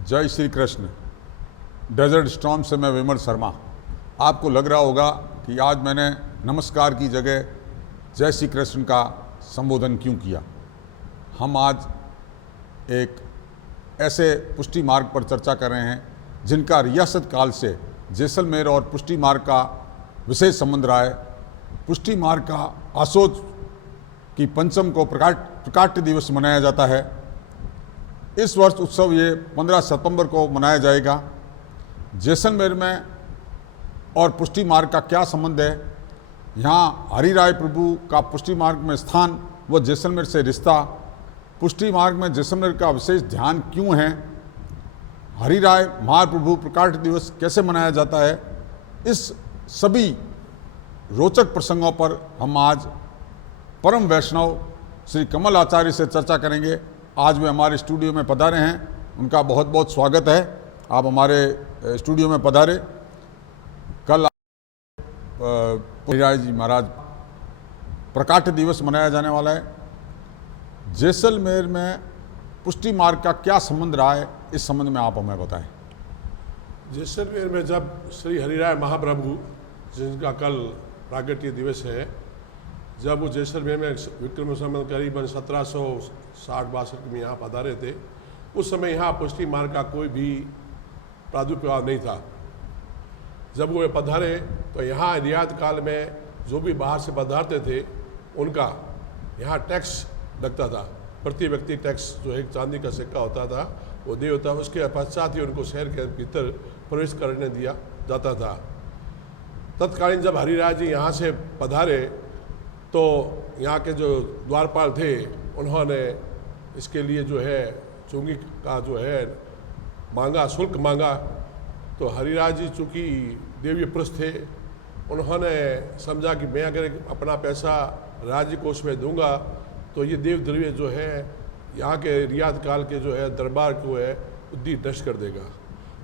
जय Shri Krishna. Desert storm से मैं विमल शर्मा। आपको लग रहा होगा कि आज मैंने नमस्कार की जगह जय श्री कृष्ण का संबोधन क्यों किया। हम आज एक ऐसे पुष्टि मार्ग पर चर्चा कर रहे हैं जिनका रियासत काल से जैसलमेर और पुष्टि मार्ग का विशेष संबंध रहा है। पुष्टि मार्ग का आसोज की पंचम को प्रकाट्य दिवस मनाया जाता है। इस वर्ष उत्सव ये 15 सितंबर को मनाया जाएगा। जैसलमेर में और पुष्टि मार्ग का क्या संबंध है, यहाँ हरिराय प्रभु का पुष्टि मार्ग में स्थान व जैसलमेर से रिश्ता, पुष्टि मार्ग में जैसलमेर का विशेष ध्यान क्यों है, हरिराय महाप्रभु प्रकाट्य दिवस कैसे मनाया जाता है, इस सभी रोचक प्रसंगों पर हम आज परम वैष्णव श्री कमल आचार्य से चर्चा करेंगे। आज वे हमारे स्टूडियो में पधारे हैं, उनका बहुत बहुत स्वागत है। आप हमारे स्टूडियो में पधारे। कल हरिराय जी महाराज प्रकाट्य दिवस मनाया जाने वाला है। जैसलमेर में पुष्टि मार्ग का क्या संबंध रहा है, इस संबंध में आप हमें बताएं। जैसलमेर में जब श्री हरिराय महाप्रभु, जिनका कल प्रागट्य दिवस है, जब वो जैसलमेर में विक्रम संवत करीबन 1760-62 में यहाँ पधारे थे, उस समय यहाँ पुष्टि मार्ग का कोई भी प्रादुर्भाव नहीं था। जब वो पधारे तो यहाँ रियात काल में जो भी बाहर से पधारते थे उनका यहाँ टैक्स लगता था। प्रति व्यक्ति टैक्स जो एक चांदी का सिक्का होता था वो दे होता, उसके पश्चात ही उनको शहर के भीतर प्रवेश करने दिया जाता था। तत्कालीन जब हरिराय जी यहाँ से पधारे तो यहाँ के जो द्वारपाल थे उन्होंने इसके लिए जो है चुंगी का जो है मांगा, शुल्क मांगा। तो हरिराय जी चूँकि देवीय पुरुष थे, उन्होंने समझा कि मैं अगर अपना पैसा राज्य कोष में दूंगा तो ये देव द्रव्य जो है यहाँ के रियात काल के जो है दरबार को है उद्दी नष्ट कर देगा।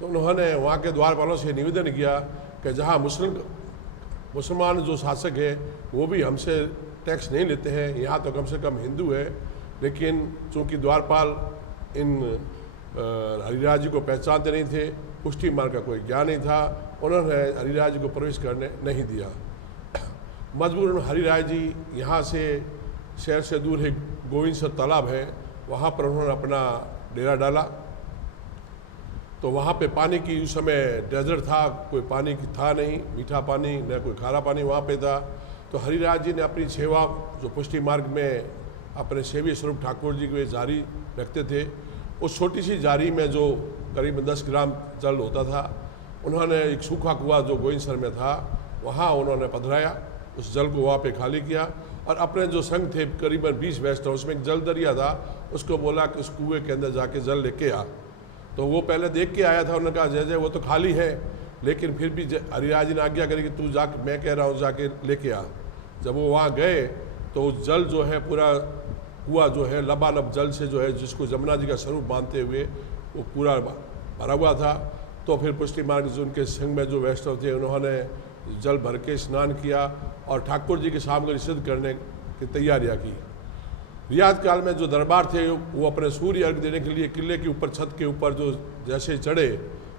तो उन्होंने वहाँ के द्वारपालों से निवेदन किया कि जहाँ मुसलमान जो शासक है वो भी हमसे टैक्स नहीं लेते हैं, यहाँ तो कम से कम हिंदू है, लेकिन चूँकि द्वारपाल इन हरिराय जी को पहचानते नहीं थे, पुष्टि मार्ग का कोई ज्ञान नहीं था, उन्होंने हरिराय जी को प्रवेश करने नहीं दिया। मजबूरन हरिराय जी यहाँ से शहर से दूर एक गोविंद तालाब है, वहाँ पर उन्होंने अपना डेरा डाला। तो वहाँ पे पानी की उस समय डेजर्ट था, कोई पानी की था नहीं, मीठा पानी न कोई खारा पानी वहाँ पे था। तो हरिराय जी ने अपनी सेवा जो पुष्टि मार्ग में अपने सेवी स्वरूप ठाकुर जी को जारी रखते थे, उस छोटी सी जारी में जो करीब 10 ग्राम जल होता था, उन्होंने एक सूखा कुआं जो गोइंसर में था वहाँ उन्होंने पधराया, उस जल को वहाँ पे खाली किया और अपने जो संघ थे करीबन 20 वैष्णव, उसमें एक जल दरिया था, उसको बोला कि उस कुएँ के अंदर जाके जल लेके आ। तो वो पहले देख के आया था, उन्होंने कहा जय जय वो तो खाली है, लेकिन फिर भी हरिराय जी ने आज्ञा करी कि तू जा, मैं कह रहा हूँ जाके लेके आ। जब वो वहाँ गए तो उस जल जो है पूरा कुआं जो है लबालब जल से जो है, जिसको जमुना जी का स्वरूप मानते हुए वो पूरा भरा हुआ था। तो फिर पुष्टि मार्ग जो उनके संघ में जो वैष्णव थे उन्होंने जल भर के स्नान किया और ठाकुर जी की सामग्री सिद्ध करने की तैयारियाँ की। रियात काल में जो दरबार थे वो अपने सूर्य अर्घ देने के लिए किले के ऊपर, छत के ऊपर जो जैसे चढ़े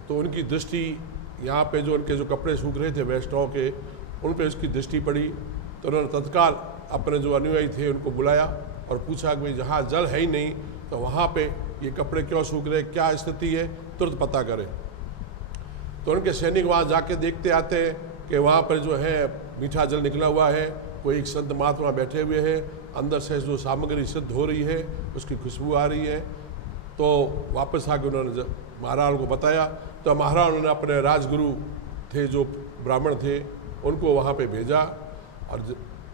तो उनकी दृष्टि यहाँ पे जो उनके जो कपड़े सूख रहे थे वैष्णव के, उन पे उसकी दृष्टि पड़ी। तो उन्होंने तत्काल अपने जो अनुयायी थे उनको बुलाया और पूछा कि भाई जहाँ जल है ही नहीं तो वहाँ पे ये कपड़े क्यों सूख रहे, क्या स्थिति है, तुरंत पता करें। तो उनके सैनिक वहाँ जाके देखते आते हैं कि वहाँ पर जो है मीठा जल निकला हुआ है, कोई एक संत महात्मा बैठे हुए हैं, अंदर से जो सामग्री सिद्ध हो रही है उसकी खुशबू आ रही है। तो वापस आके उन्होंने महाराज को बताया। तो महाराज उन्होंने अपने राजगुरु थे जो ब्राह्मण थे उनको वहाँ पे भेजा और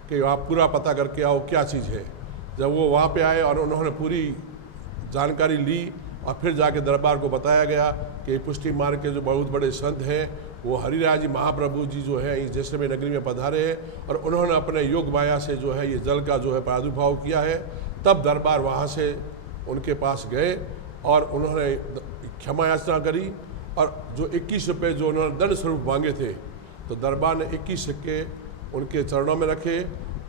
कि आप पूरा पता करके आओ क्या चीज़ है। जब वो वहाँ पे आए और उन्होंने पूरी जानकारी ली और फिर जाके दरबार को बताया गया कि पुष्टि मार्ग के जो बहुत बड़े संत हैं वो हरिराय जी महाप्रभु जी जो है इस जैसलमेर नगरी में पधारे हैं और उन्होंने अपने योग माया से जो है ये जल का जो है प्रादुर्भाव किया है। तब दरबार वहाँ से उनके पास गए और उन्होंने क्षमा याचना करी और जो 21 रुपये जो उन्होंने दंड स्वरूप मांगे थे तो दरबार ने 21 सिक्के उनके चरणों में रखे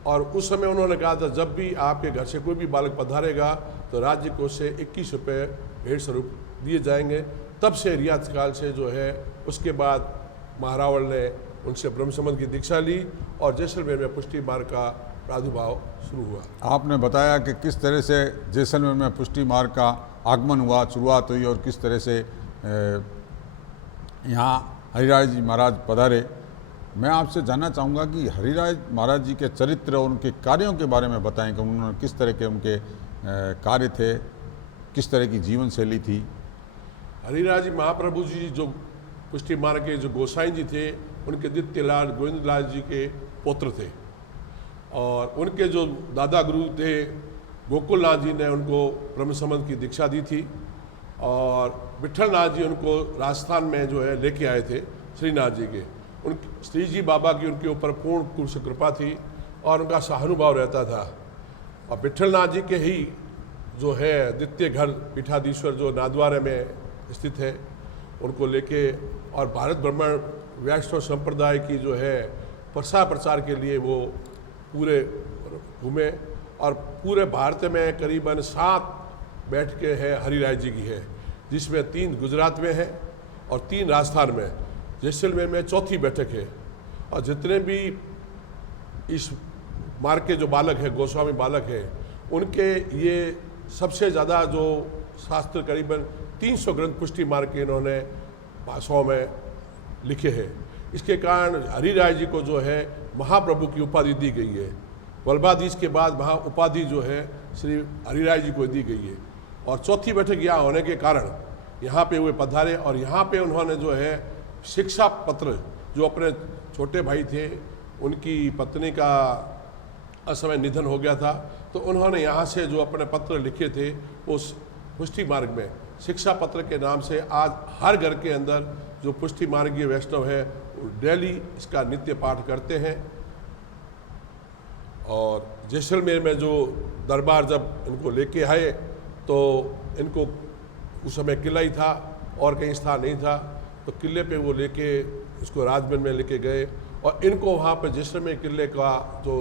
और उस समय उन्होंने कहा था जब भी आपके घर से कोई भी बालक पधारेगा तो राज्य कोष से 21 रुपये भेंट स्वरूप दिए जाएंगे। तब से रियात काल से जो है उसके बाद महारावल ने उनसे ब्रह्म संबंध की दीक्षा ली और जैसलमेर में पुष्टि मार्ग का प्रादुर्भाव शुरू हुआ। आपने बताया कि किस तरह से जैसलमेर में पुष्टि मार्ग का आगमन हुआ, शुरुआत हुई और किस तरह से यहाँ हरिराय जी महाराज पधारे। मैं आपसे जानना चाहूँगा कि हरिराय महाराज जी के चरित्र और उनके कार्यों के बारे में बताएं कि उन्होंने किस तरह के उनके कार्य थे, किस तरह की जीवन शैली थी। हरिराय जी महाप्रभु जी जो पुष्टि मार्ग के जो गोसाई जी थे, उनके द्वितीय लाल गोविंद लाल जी के पुत्र थे और उनके जो दादा गुरु थे गोकुल नाथ जी ने उनको ब्रह्म संबंध की दीक्षा दी थी और विठल नाथ जी उनको राजस्थान में जो है लेके आए थे श्रीनाथ जी के। उन श्री जी बाबा की उनके ऊपर पूर्ण रूप से कृपा थी और उनका सहानुभाव रहता था। और विठल नाथ जी के ही जो है द्वितीय घर पीठाधीश्वर जो नाथद्वारा में स्थित है, उनको लेके और भारत ब्राह्मण वैष्णव संप्रदाय की जो है प्रसार प्रचार के लिए वो पूरे घूमे और पूरे भारत में करीबन 7 बैठकें हैं हरिराय जी की है, जिसमें 3 गुजरात में है और 3 राजस्थान में। जैसलमेर में 4थी बैठक है और जितने भी इस मार्ग के जो बालक है, गोस्वामी बालक है, उनके ये सबसे ज़्यादा जो शास्त्र करीबन 300 ग्रंथ पुष्टि मार्ग के इन्होंने भाषाओं में लिखे हैं। इसके कारण हरिराय जी को जो है महाप्रभु की उपाधि दी गई है। वल्लभाधीश के बाद महा उपाधि जो है श्री हरिराय जी को दी गई है और 4थी बैठक यहाँ होने के कारण यहाँ पे हुए पधारे और यहाँ पे उन्होंने जो है शिक्षा पत्र, जो अपने छोटे भाई थे उनकी पत्नी का असमय निधन हो गया था, तो उन्होंने यहाँ से जो अपने पत्र लिखे थे उस पुष्टि मार्ग में शिक्षा पत्र के नाम से आज हर घर के अंदर जो पुष्टि मार्गीय वैष्णव है वो डेली इसका नित्य पाठ करते हैं। और जैसलमेर में जो दरबार जब इनको लेके आए तो इनको उस समय किला ही था और कहीं स्थान नहीं था, तो किले पे वो लेके इसको राजमहल में लेके गए और इनको वहाँ पर जैसलमेर किले का जो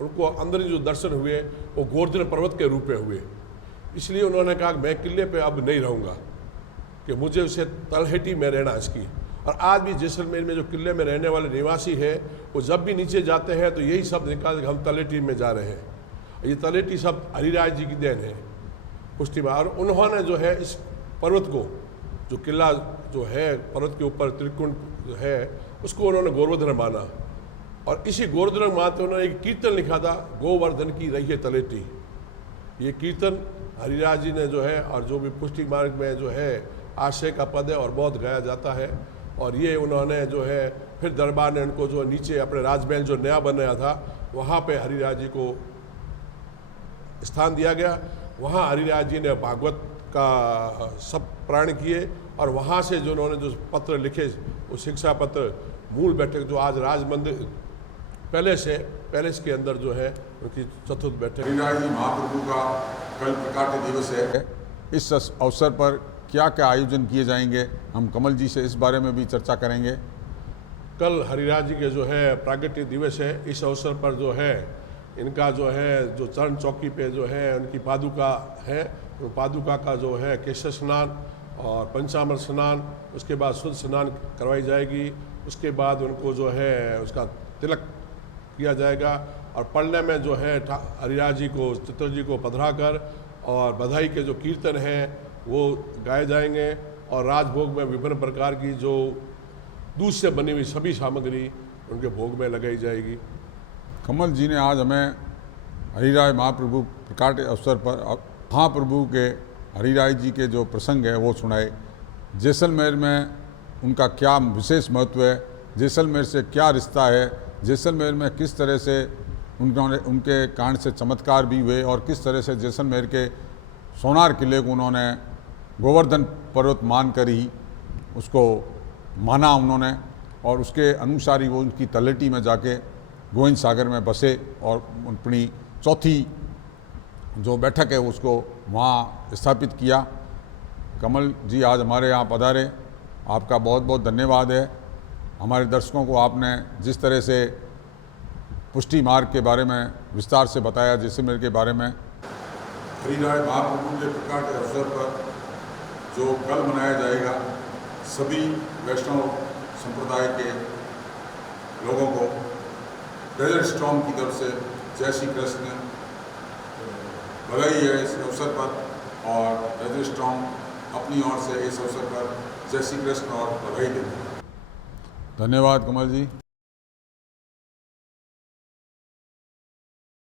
उनको अंदर जो दर्शन हुए वो गोवर्धन पर्वत के रूप में हुए। इसलिए उन्होंने कहा मैं किले पे अब नहीं रहूँगा, कि मुझे उसे तलहटी में रहना इसकी। और आज भी जैसलमेर में जो किले में रहने वाले निवासी है वो जब भी नीचे जाते हैं तो यही शब्द निकाल के हम तलहटी में जा रहे हैं। ये तलहटी शब्द हरिराय जी की देन है पुष्टि में। और उन्होंने जो है इस पर्वत को, जो किला जो है पर्वत के ऊपर त्रिकुंड जो है, उसको उन्होंने गोवर्धन माना और इसी गोवर्धन मानते उन्होंने एक कीर्तन लिखा था, गोवर्धन की रही है तलहटी। ये कीर्तन हरिराज जी ने जो है और जो भी पुष्टि मार्ग में जो है आशय का पद है और बहुत गाया जाता है। और ये उन्होंने जो है फिर दरबार ने उनको जो नीचे अपने राजमहल जो नया बनाया था वहाँ पे हरिराज जी को स्थान दिया गया। वहाँ हरिराज जी ने भागवत का सब प्राण किए और वहाँ से जो उन्होंने जो पत्र लिखे वो शिक्षा पत्र मूल बैठक जो आज राज मंदिर पैलेस के अंदर जो है उनकी चतुर्थ बैठक। हरिराय जी महाप्रभु का कल प्रकाट्य दिवस है, इस अवसर पर क्या क्या आयोजन किए जाएंगे, हम कमल जी से इस बारे में भी चर्चा करेंगे। कल हरिराज जी के जो है प्रागट्य दिवस है, इस अवसर पर जो है इनका जो है जो चरण चौकी पे जो है उनकी पादुका है, तो पादुका का जो है केशव स्नान और पंचामृत स्नान, उसके बाद शुद्ध स्नान करवाई जाएगी। उसके बाद उनको जो है उसका तिलक किया जाएगा और पढ़ने में जो है हरिराज जी को चित्र जी को पधरा कर और बधाई के जो कीर्तन हैं वो गाए जाएंगे और राजभोग में विभिन्न प्रकार की जो दूध से बनी हुई सभी सामग्री उनके भोग में लगाई जाएगी। कमल जी ने आज हमें हरिराय महाप्रभु प्रकाट्य अवसर पर महाप्रभु के हरिराय जी के जो प्रसंग है वो सुनाए। जैसलमेर में उनका क्या विशेष महत्व है, जैसलमेर से क्या रिश्ता है, जैसलमेर में किस तरह से उनके कांड से चमत्कार भी हुए और किस तरह से जैसलमेर के सोनार किले को उन्होंने गोवर्धन पर्वत मानकर ही उसको माना उन्होंने और उसके अनुसार ही वो उनकी तलहटी में जाके गोविंद सागर में बसे और अपनी चौथी जो बैठक है उसको वहाँ स्थापित किया। कमल जी आज हमारे यहाँ पधारे, आपका बहुत बहुत धन्यवाद है। हमारे दर्शकों को आपने जिस तरह से पुष्टि मार्ग के बारे में विस्तार से बताया, जैसलमेर के बारे में, हरिराय महाप्रभु के प्रकाट्य अवसर पर जो कल मनाया जाएगा सभी वैष्णव संप्रदाय के लोगों को डेजर्ट स्टॉर्म की तरफ से जय श्री कृष्ण बधाई है इस अवसर पर। और डेजर्ट स्टॉर्म अपनी ओर से इस अवसर पर जय श्री कृष्ण और बधाई देते हैं। धन्यवाद कमल जी।